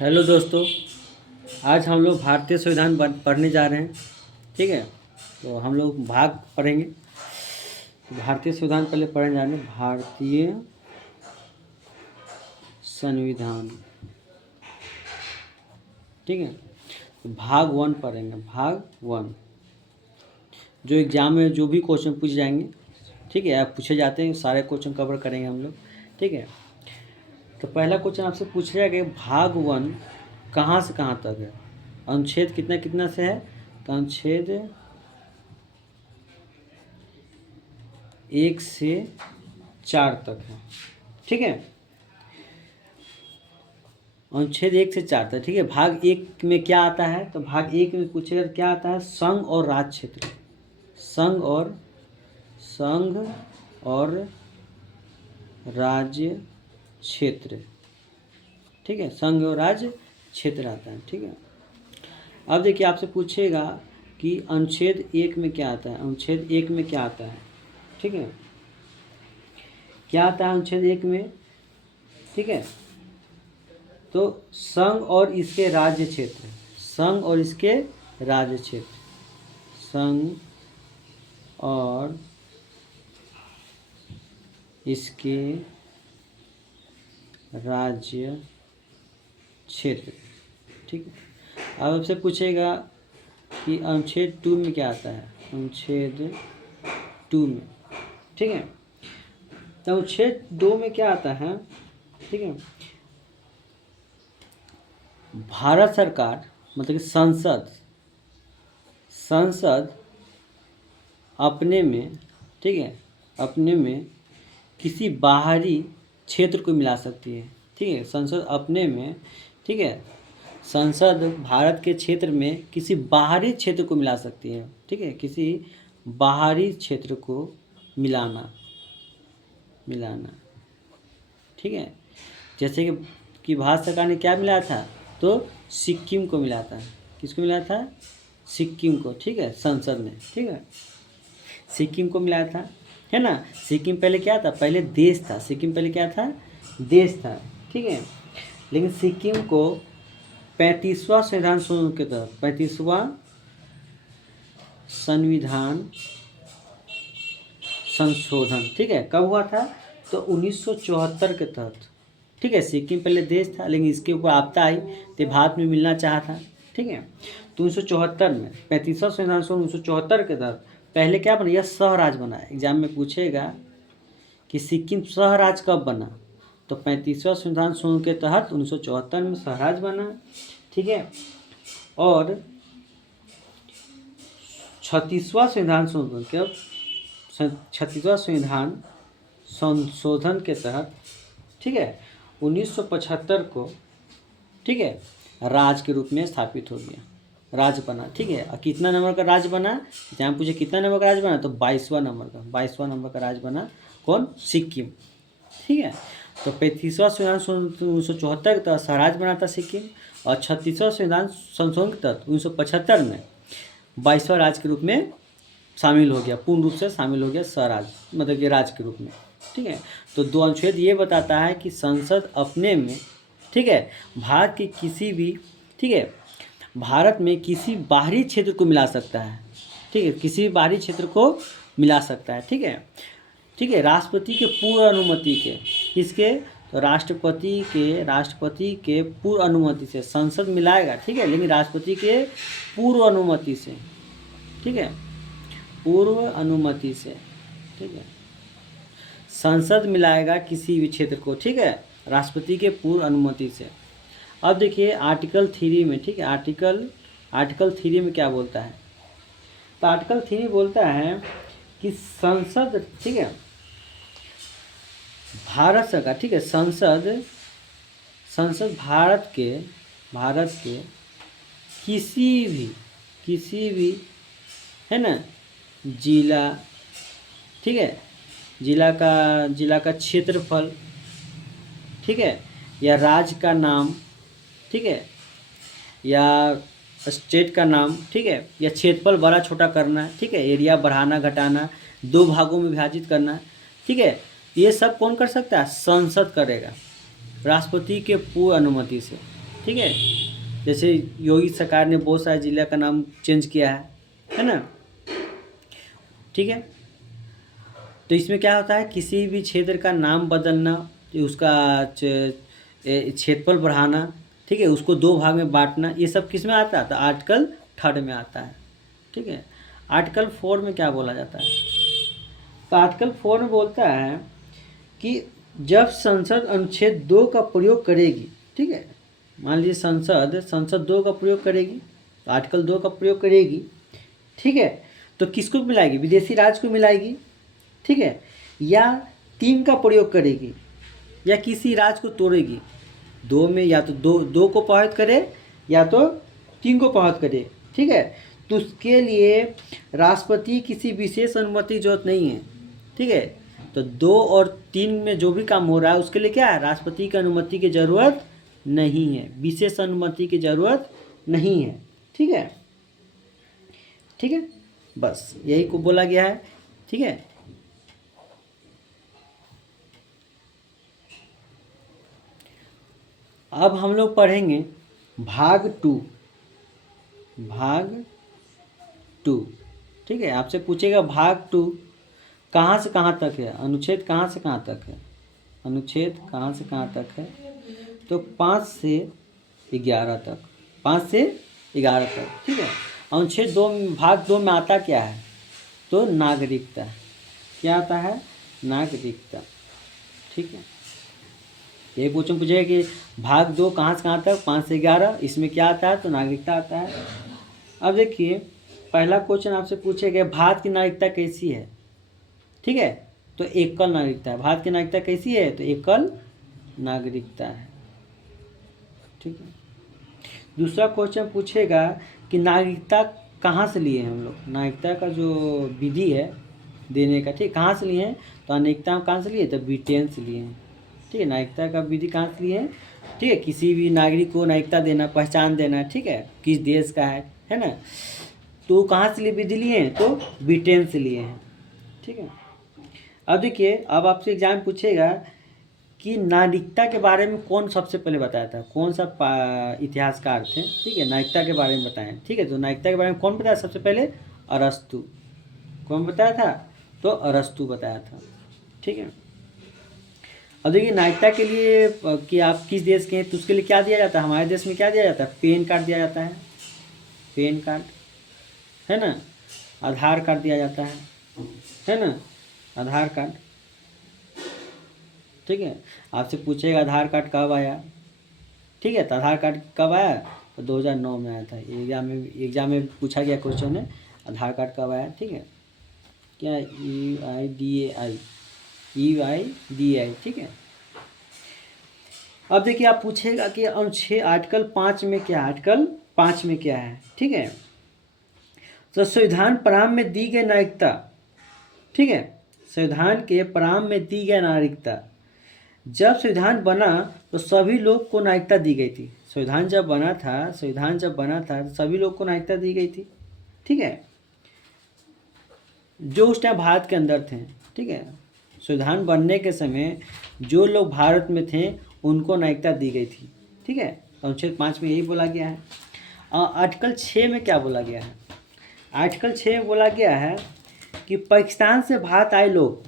Hello दोस्तों। आज हम लोग भारतीय संविधान पढ़ने जा रहे हैं। ठीक है, तो हम लोग भाग पढ़ेंगे। तो भारतीय संविधान पहले पढ़ने जा रहे हैं। भारतीय संविधान, ठीक है। तो भाग 1 पढ़ेंगे। भाग 1 जो एग्ज़ाम में जो भी क्वेश्चन पूछे जाएंगे, ठीक है, आप पूछे जाते हैं, सारे क्वेश्चन कवर करेंगे हम लोग। ठीक है, तो पहला क्वेश्चन आपसे पूछ रहा है कि भाग 1 कहाँ से कहाँ तक है, अनुच्छेद कितना कितना से है। तो अनुच्छेद 1 से 4 तक है। ठीक है, अनुच्छेद 1 से 4 तक। ठीक है, भाग 1 में क्या आता है, तो भाग 1 में पूछेगा क्या आता है, संघ और राज्य क्षेत्र। संघ और राज्य क्षेत्र। ठीक है, संघ और राज्य क्षेत्र आता है। ठीक है, अब देखिए आपसे पूछेगा कि अनुच्छेद 1 में क्या आता है। अनुच्छेद 1 में क्या आता है, ठीक है, क्या आता है अनुच्छेद 1 में। ठीक है, तो संघ और इसके राज्य क्षेत्र, संघ और इसके राज्य क्षेत्र, संघ और इसके राज्य क्षेत्र। ठीक है, अब आपसे पूछेगा कि अनुच्छेद 2 में क्या आता है। अनुच्छेद 2 में, ठीक है, तो अनुच्छेद 2 में क्या आता है। ठीक है, भारत सरकार मतलब कि संसद अपने में, ठीक है, अपने में किसी बाहरी क्षेत्र को मिला सकती है। ठीक है, संसद अपने में, ठीक है, संसद भारत के क्षेत्र में किसी बाहरी क्षेत्र को मिला सकती है। ठीक है, किसी बाहरी क्षेत्र को मिलाना। ठीक है, जैसे कि भारत सरकार ने क्या मिलाया था, तो सिक्किम को मिला था। किसको मिला था, सिक्किम को। ठीक है, संसद ने, ठीक है, सिक्किम को मिलाया था, है ना। सिक्किम पहले क्या था, पहले देश था। सिक्किम पहले क्या था, देश था। ठीक है, लेकिन सिक्किम को 35वां संविधान संशोधन के तहत, 35वां संविधान संशोधन, ठीक है, कब हुआ था, तो 1974 के तहत। ठीक है, सिक्किम पहले देश था, लेकिन इसके ऊपर आपदा आई तो भारत में मिलना चाहा था। ठीक है, तो 1974 में 35वां संविधान संशोधन 1974 के तहत पहले क्या बना, यह सहराज बना। एग्जाम में पूछेगा कि सिक्किम सहराज कब बना, तो 35वां संविधान संशोधन के तहत 1974 में सहराज बना। ठीक है, और 36वां संविधान संशोधन के 36वां संविधान संशोधन के तहत, ठीक है, 1975 को, ठीक है, राज्य के रूप में स्थापित हो गया, राज्य बना। ठीक है, और कितना नंबर का राज्य बना, जहाँ पूछे कितना नंबर का राज्य बना, तो 22वां नंबर का राज्य बना। कौन, सिक्किम। ठीक है, तो 35वां संविधान 1974 के तहत स्वराज बना था सिक्किम, और 36वां संविधान संशोधन के तहत 1975 में 22वां राज्य के रूप में शामिल हो गया, पूर्ण रूप से शामिल हो गया स्वराज, मतलब कि राज्य के रूप में। ठीक है, तो 2 अनुच्छेद ये बताता है कि संसद अपने में, ठीक है, भारत की किसी भी, ठीक है, भारत में किसी बाहरी क्षेत्र को मिला सकता है। ठीक है, किसी बाहरी क्षेत्र को मिला सकता है। ठीक है, ठीक है, राष्ट्रपति के पूर्व अनुमति के, किसके, तो राष्ट्रपति के पूर्व अनुमति से संसद मिलाएगा। ठीक है, लेकिन राष्ट्रपति के पूर्व अनुमति से, ठीक है, पूर्व अनुमति से, ठीक है, संसद मिलाएगा किसी भी क्षेत्र को। ठीक है, राष्ट्रपति के पूर्व अनुमति से। अब देखिए आर्टिकल 3 में, ठीक है, आर्टिकल 3 में क्या बोलता है, तो आर्टिकल 3 बोलता है कि संसद, ठीक है, भारत सरकार, ठीक है, संसद भारत के किसी भी, है ना, जिला, ठीक है, जिला का क्षेत्रफल, ठीक है, या राज्य का नाम, ठीक है, या स्टेट का नाम, ठीक है, या क्षेत्रफल बड़ा छोटा करना, ठीक है, एरिया बढ़ाना घटाना, 2 भागों में विभाजित करना। ठीक है, ये सब कौन कर सकता है, संसद करेगा, राष्ट्रपति के पूर्व अनुमति से। ठीक है। जैसे योगी सरकार ने बहुत सारे जिला का नाम चेंज किया है ना, ठीक है। तो इसमें क्या होता है, किसी भी क्षेत्र का नाम बदलना, उसका क्षेत्रफल बढ़ाना, ठीक है, उसको दो भाग में बांटना, ये सब किस में आता है, तो आर्टिकल 3 में आता है, ठीक है। आर्टिकल 4 में क्या बोला जाता है, तो आर्टिकल 4 में बोलता है कि जब संसद अनुच्छेद 2 का प्रयोग करेगी, ठीक है, मान लीजिए संसद 2 का प्रयोग करेगी, तो आर्टिकल 2 का प्रयोग करेगी, ठीक है, तो किसको मिलाएगी, विदेशी राज्य को मिलाएगी, ठीक है, या 3 का प्रयोग करेगी, या किसी राज्य को तोड़ेगी, दो में या तो दो को प्रभावित करे या तो 3 को प्रभावित करे, ठीक है। तो उसके लिए राष्ट्रपति किसी विशेष अनुमति की जरूरत नहीं है, ठीक है। तो 2 और 3 में जो भी काम हो रहा है उसके लिए क्या है, राष्ट्रपति की अनुमति की जरूरत नहीं है, विशेष अनुमति की जरूरत नहीं है, ठीक है, ठीक है, बस यही को बोला गया है, ठीक है। अब हम लोग पढ़ेंगे भाग 2, ठीक है। आपसे पूछेगा भाग 2 कहाँ से कहाँ तक है, अनुच्छेद कहाँ से कहाँ तक है, अनुच्छेद कहाँ से कहाँ तक है, तो 5 से 11 तक, 5 से 11 तक, ठीक है। अनुच्छेद 2 भाग 2 में आता क्या है, तो नागरिकता, क्या आता है, नागरिकता, ठीक है। यही पूछेगा कि भाग 2 कहाँ से कहाँ तक, 5 से 11, इसमें क्या आता है, तो नागरिकता आता है। अब देखिए पहला क्वेश्चन आपसे पूछेगा भारत की नागरिकता कैसी है, ठीक है, तो एकल नागरिकता है। भारत की नागरिकता कैसी है, तो एकल नागरिकता है, ठीक है। दूसरा क्वेश्चन पूछेगा कि नागरिकता कहाँ से लिए हैं हम लोग, नागरिकता का जो विधि है देने का, ठीक, कहाँ से लिए हैं, तो नागरिकता हम कहाँ से लिए, तो ब्रिटेन से लिए हैं, ठीक है। नागरिकता का विधि कहाँ से लिए हैं, ठीक है, किसी भी नागरिक को नागरिकता देना, पहचान देना, ठीक है, किस देश का है ना, तो कहाँ से लिए विधि लिए हैं, तो ब्रिटेन से लिए हैं, ठीक है। अब देखिए अब आपसे एग्जाम पूछेगा कि नागरिकता के बारे में कौन सबसे पहले बताया था, कौन सा इतिहासकार थे, ठीक है, नागरिकता के बारे में बताएं, ठीक है। तो नागरिकता के बारे में कौन बताया सबसे पहले, अरस्तु, कौन बताया था, तो अरस्तु बताया था, ठीक है। अब देखिए नागरिकता के लिए कि आप किस देश के हैं, तो उसके लिए क्या दिया जाता है, हमारे देश में क्या दिया जाता है, पैन कार्ड दिया जाता है, पैन कार्ड, है ना, आधार कार्ड दिया जाता है ना, आधार कार्ड, ठीक है। आपसे पूछेगा आधार कार्ड कब आया, ठीक है, तो आधार कार्ड कब आया, तो 2009 में आया था, एग्जाम में पूछा गया क्वेश्चन है, आधार कार्ड कब आया, ठीक है, क्या UIDAI, ठीक है। अब देखिए आप पूछेगा कि अनुच्छेद आर्टिकल 5 में क्या, आर्टिकल 5 में क्या है, ठीक है। तो संविधान प्रारंभ में दी गई नागरिकता, ठीक है, संविधान के प्रारंभ में दी गई नागरिकता, जब संविधान बना तो सभी लोग को नागरिकता दी गई थी, संविधान जब बना था तो सभी लोग को नागरिकता दी गई थी, ठीक है, जो उस टाइम भारत के अंदर थे, ठीक है। संविधान बनने के समय जो लोग भारत में थे उनको नागरिकता दी गई थी, ठीक है। अनुच्छेद 5 में यही बोला गया है। आर्टिकल 6 में क्या बोला गया है, आर्टिकल 6 में बोला गया है कि पाकिस्तान से भारत आए लोग,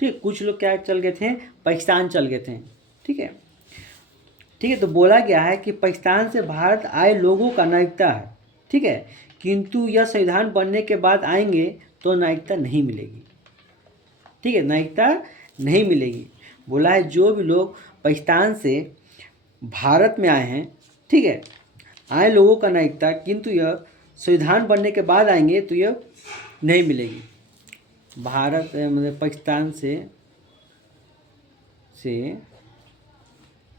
ठीक, कुछ लोग क्या चल गए थे, पाकिस्तान चल गए थे, ठीक है, ठीक है। तो बोला गया है कि पाकिस्तान से भारत आए लोगों का नागरिकता है, ठीक है, किंतु यह संविधान बनने के बाद आएंगे तो नागरिकता नहीं मिलेगी, ठीक है, नागरिकता नहीं मिलेगी। बोला है जो भी लोग पाकिस्तान से भारत में आए हैं, ठीक है, आए लोगों का नागरिकता, किंतु यह संविधान बनने के बाद आएंगे तो यह नहीं मिलेगी। भारत मतलब पाकिस्तान से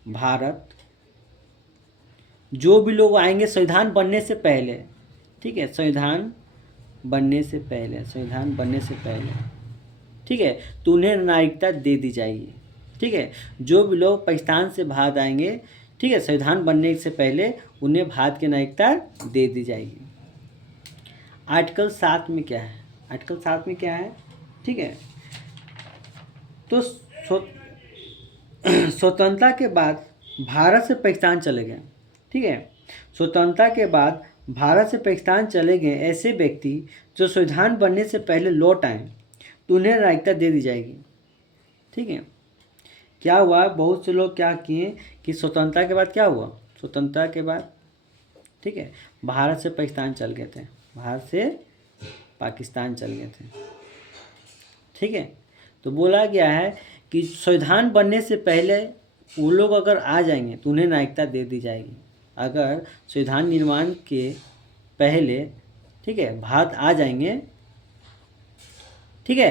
भारत जो भी लोग आएंगे संविधान बनने से पहले, ठीक है, संविधान बनने से पहले, ठीक है, तो उन्हें नागरिकता दे दी जाएगी, ठीक है। जो भी लोग पाकिस्तान से भारत आएंगे, ठीक है, संविधान बनने से पहले उन्हें भारत की नागरिकता दे दी जाएगी। आर्टिकल 7 में क्या है, आर्टिकल 7 में क्या है, ठीक है, तो स्वतंत्रता के बाद भारत से पाकिस्तान चले गए, ठीक है। स्वतंत्रता के बाद भारत से पाकिस्तान चले गए ऐसे व्यक्ति जो संविधान बनने से पहले लौट आए तो उन्हें नागरिकता दे दी जाएगी। ठीक है। क्या हुआ, बहुत से लोग क्या किए कि स्वतंत्रता के बाद क्या हुआ, स्वतंत्रता के बाद ठीक है भारत से पाकिस्तान चल गए थे, भारत से पाकिस्तान चल गए थे। ठीक है। तो बोला गया है कि संविधान बनने से पहले वो लोग अगर आ जाएंगे तो उन्हें नागरिकता दे दी जाएगी। अगर संविधान निर्माण के पहले ठीक है भारत आ जाएंगे ठीक है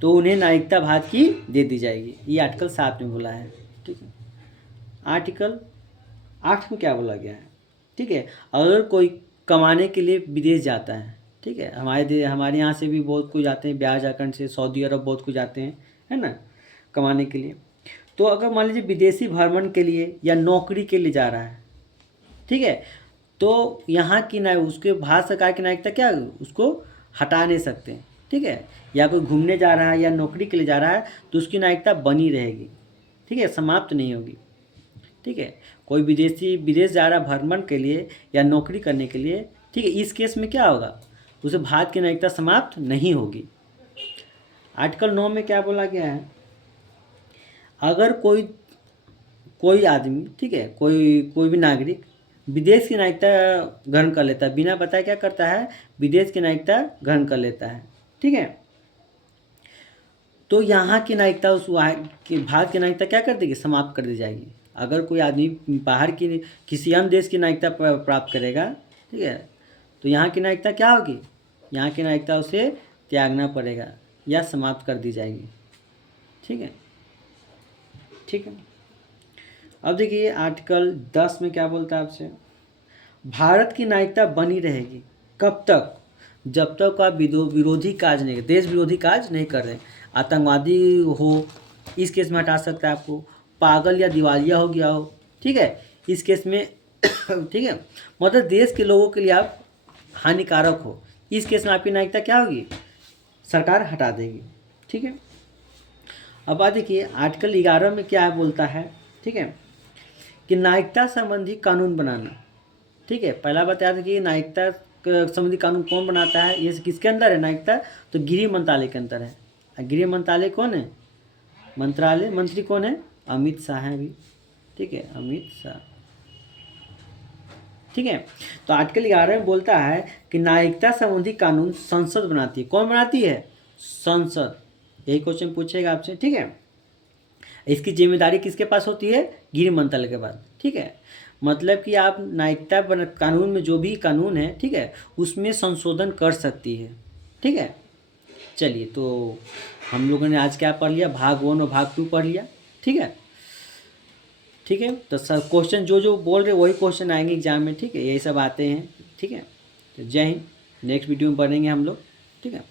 तो उन्हें नागरिकता भारत की दे दी जाएगी। ये आर्टिकल 7 में बोला है। ठीक है। आर्टिकल 8 में क्या बोला गया है, ठीक है, अगर कोई कमाने के लिए विदेश जाता है, ठीक है, हमारे यहाँ से भी बहुत कुछ जाते हैं, बिहार झारखंड से सऊदी अरब बहुत कुछ जाते हैं, है ना, कमाने के लिए। तो अगर मान लीजिए विदेशी भ्रमण के लिए या नौकरी के लिए जा रहा है, ठीक है, तो यहाँ की उसके भारत सरकार की नागरिकता क्या उसको हटा नहीं सकते। ठीक है। या कोई घूमने जा रहा है या नौकरी के लिए जा रहा है तो उसकी नागरिकता बनी रहेगी। ठीक है, समाप्त नहीं होगी। ठीक है। कोई विदेशी विदेश जा रहा है भ्रमण के लिए या नौकरी करने के लिए, ठीक है, इस केस में क्या होगा, उसे भारत की नागरिकता समाप्त नहीं होगी। आर्टिकल 9 में क्या बोला गया है, अगर कोई आदमी, ठीक है, कोई भी नागरिक विदेश की नागरिकता ग्रहण कर लेता है, बिना बताए क्या करता है, विदेश की नागरिकता ग्रहण कर लेता है। ठीक है। तो यहाँ की नागरिकता भारत की नागरिकता क्या कर देगी, समाप्त कर दी जाएगी। अगर कोई आदमी बाहर की किसी अन्य देश की नागरिकता प्राप्त करेगा, ठीक है, तो यहाँ की नागरिकता क्या होगी, यहाँ की नागरिकता उसे त्यागना पड़ेगा या समाप्त कर दी जाएगी। ठीक है। ठीक है। अब देखिए आर्टिकल 10 में क्या बोलता है आपसे, भारत की नागरिकता बनी रहेगी कब तक, जब तक आप विरोधी काज नहीं, देश विरोधी काज नहीं कर रहे। आतंकवादी हो इस केस में हटा सकता है आपको, पागल या दिवालिया हो गया हो, ठीक है, इस केस में ठीक है, मतलब देश के लोगों के लिए आप हानिकारक हो, इस केस में आपकी नागरिकता क्या होगी, सरकार हटा देगी। ठीक है। अब बात देखिए आर्टिकल 11 में क्या बोलता है, ठीक है, कि नागरिकता संबंधी कानून बनाना। ठीक है। पहला बताया था कि नागरिकता संबंधी कानून कौन बनाता है, ये किसके अंदर है नागरिकता, तो गृह मंत्रालय के अंदर है। गृह मंत्रालय कौन है, मंत्रालय मंत्री कौन है, अमित शाह है अभी। ठीक है, अमित शाह। ठीक है। तो आर्टिकल 11 में बोलता है कि नागरिकता संबंधी कानून संसद बनाती है। कौन बनाती है, संसद। यही क्वेश्चन पूछेगा आपसे। ठीक है। इसकी जिम्मेदारी किसके पास होती है, गृह मंत्रालय के पास। ठीक है। मतलब कि आप नागरिकता कानून में जो भी कानून है, ठीक है, उसमें संशोधन कर सकती है। ठीक है। चलिए, तो हम लोगों ने आज क्या पढ़ लिया, भाग 1 और भाग 2 पढ़ लिया। ठीक है। ठीक है। तो सर क्वेश्चन जो बोल रहे वही क्वेश्चन आएंगे एग्जाम में। ठीक है, यही सब आते हैं। ठीक है। तो जय हिंद। नेक्स्ट वीडियो में पढ़ेंगे हम लोग। ठीक है।